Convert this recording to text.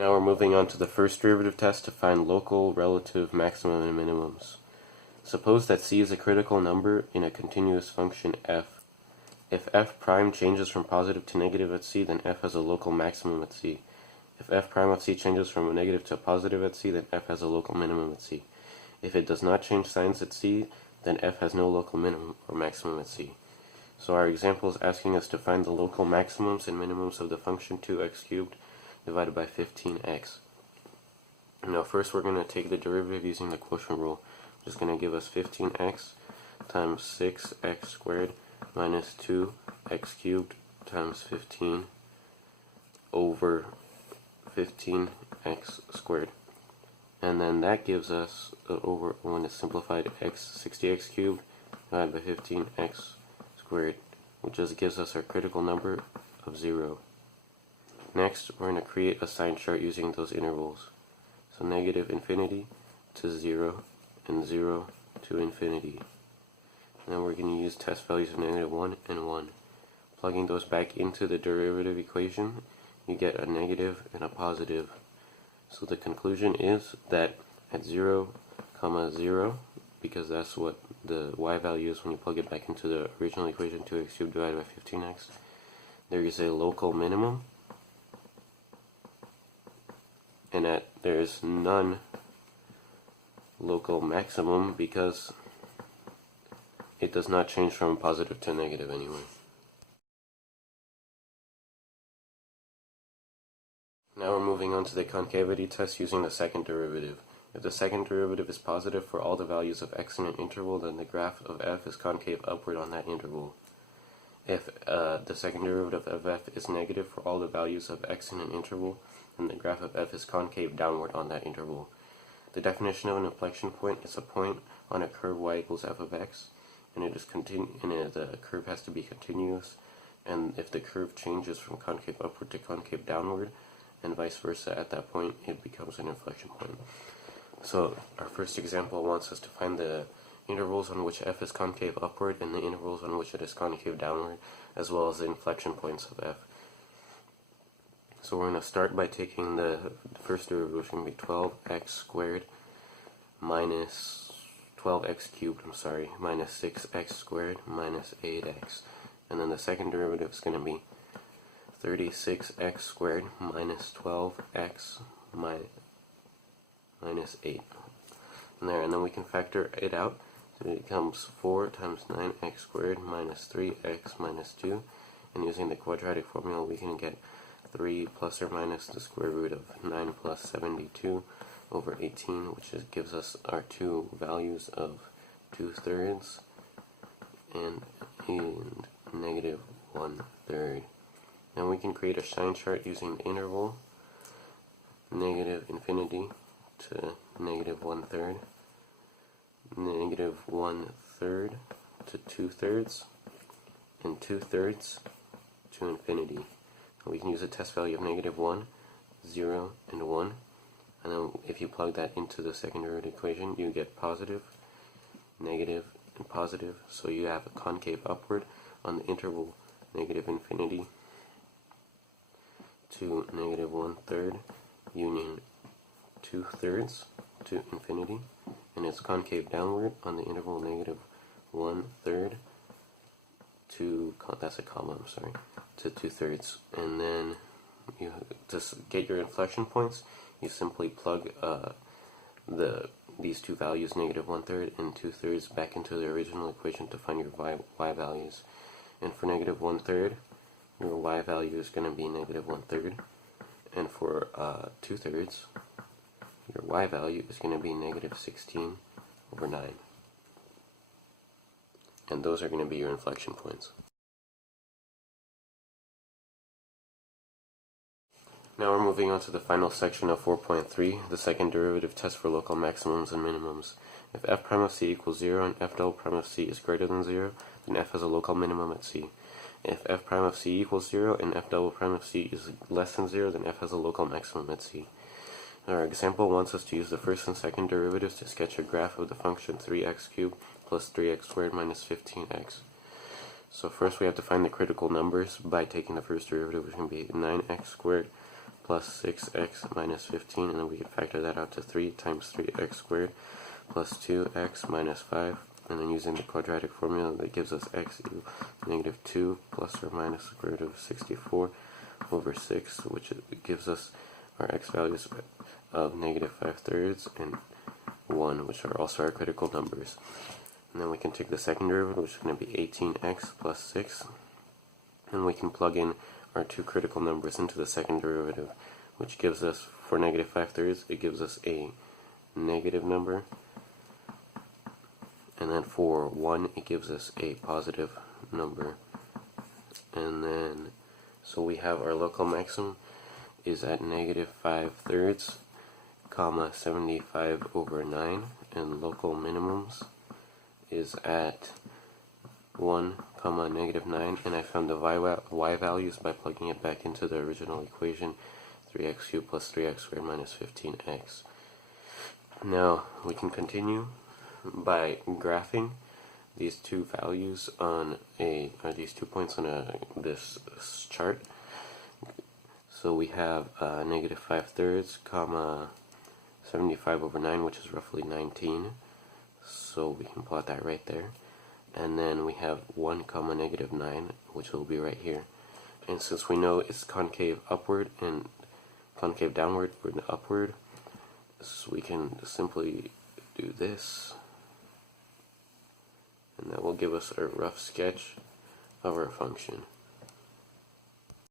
Now we're moving on to the first derivative test to find local relative maximum and minimums. Suppose that c is a critical number in a continuous function f. If f prime changes from positive to negative at c, then f has a local maximum at c. If f prime of c changes from a negative to a positive at c, then f has a local minimum at c. If it does not change signs at c, then f has no local minimum or maximum at c. So our example is asking us to find the local maximums and minimums of the function 2x cubed divided by 15x. Now first we're going to take the derivative using the quotient rule, which is going to give us 15x times 6x squared minus 2x cubed times 15 over 15x squared. And then that gives us, over when it's simplified, 60x cubed divided by 15x squared, which just gives us our critical number of 0. Next, we're going to create a sign chart using those intervals. So negative infinity to 0 and 0 to infinity. Now we're going to use test values of negative 1 and 1. Plugging those back into the derivative equation, you get a negative and a positive. So the conclusion is that at 0, 0, because that's what the y value is when you plug it back into the original equation, 2x cubed divided by 15x, there is a local minimum, and there is none local maximum because it does not change from positive to negative anyway. Now we're moving on to the concavity test using the second derivative. If the second derivative is positive for all the values of x in an interval, then the graph of f is concave upward on that interval. If the second derivative of f is negative for all the values of x in an interval, then the graph of f is concave downward on that interval. The definition of an inflection point is a point on a curve y equals f of x, and the curve has to be continuous, and if the curve changes from concave upward to concave downward, and vice versa, at that point it becomes an inflection point. So our first example wants us to find the intervals on which f is concave upward and the intervals on which it is concave downward, as well as the inflection points of f. So we're going to start by taking the first derivative, which is going to be 12x squared minus 12x cubed, minus 6x squared minus 8x. And then the second derivative is going to be 36x squared minus 12x minus 8. And then we can factor it out. So it becomes 4 times 9x squared minus 3x minus 2. And using the quadratic formula, we can get 3 plus or minus the square root of 9 plus 72 over 18, which gives us our two values of 2/3 and negative 1/3. Now we can create a sign chart using the interval negative infinity to negative 1/3, negative 1/3 to 2/3, and 2/3 to infinity. We can use a test value of negative 1, 0, and 1, and then if you plug that into the second derivative equation, you get positive, negative, and positive, so you have a concave upward on the interval negative infinity to negative 1/3 union 2/3 to infinity, and it's concave downward on the interval negative 1/3 to, that's a comma, to 2/3. And then you just get your inflection points, you simply plug these two values, negative 1/3 and 2/3, back into the original equation to find your y values. And for negative 1/3, your y value is going to be negative 1/3, and for 2/3, your y value is going to be negative 16 over 9. And those are going to be your inflection points. Now we're moving on to the final section of 4.3, the second derivative test for local maximums and minimums. If f prime of c equals 0 and f double prime of c is greater than 0, then f has a local minimum at c. If f prime of c equals 0 and f double prime of c is less than 0, then f has a local maximum at c. Our example wants us to use the first and second derivatives to sketch a graph of the function 3x cubed plus 3x squared minus 15x. So first we have to find the critical numbers by taking the first derivative, which can be 9x squared plus 6x minus 15, and then we can factor that out to 3 times 3x squared plus 2x minus 5, and then using the quadratic formula that gives us x equals negative 2 plus or minus the square root of 64 over 6, which gives us our x values of negative 5/3 and 1, which are also our critical numbers. And then we can take the second derivative, which is going to be 18x plus 6, and we can plug in our two critical numbers into the second derivative, which gives us, for negative 5/3, it gives us a negative number, and then for 1, it gives us a positive number. And then, so we have our local maximum is at negative 5/3, comma 75 over 9, and local minimums is at 1, comma negative 9, and I found the y values by plugging it back into the original equation, 3x cubed plus 3x squared minus 15x. Now, we can continue by graphing these two values on these 2 points on this chart. So we have negative 5/3, comma 75 over 9, which is roughly 19. So we can plot that right there. And then we have 1 comma negative 9, which will be right here. And since we know it's concave upward and concave downward and upward, so we can simply do this, and that will give us a rough sketch of our function.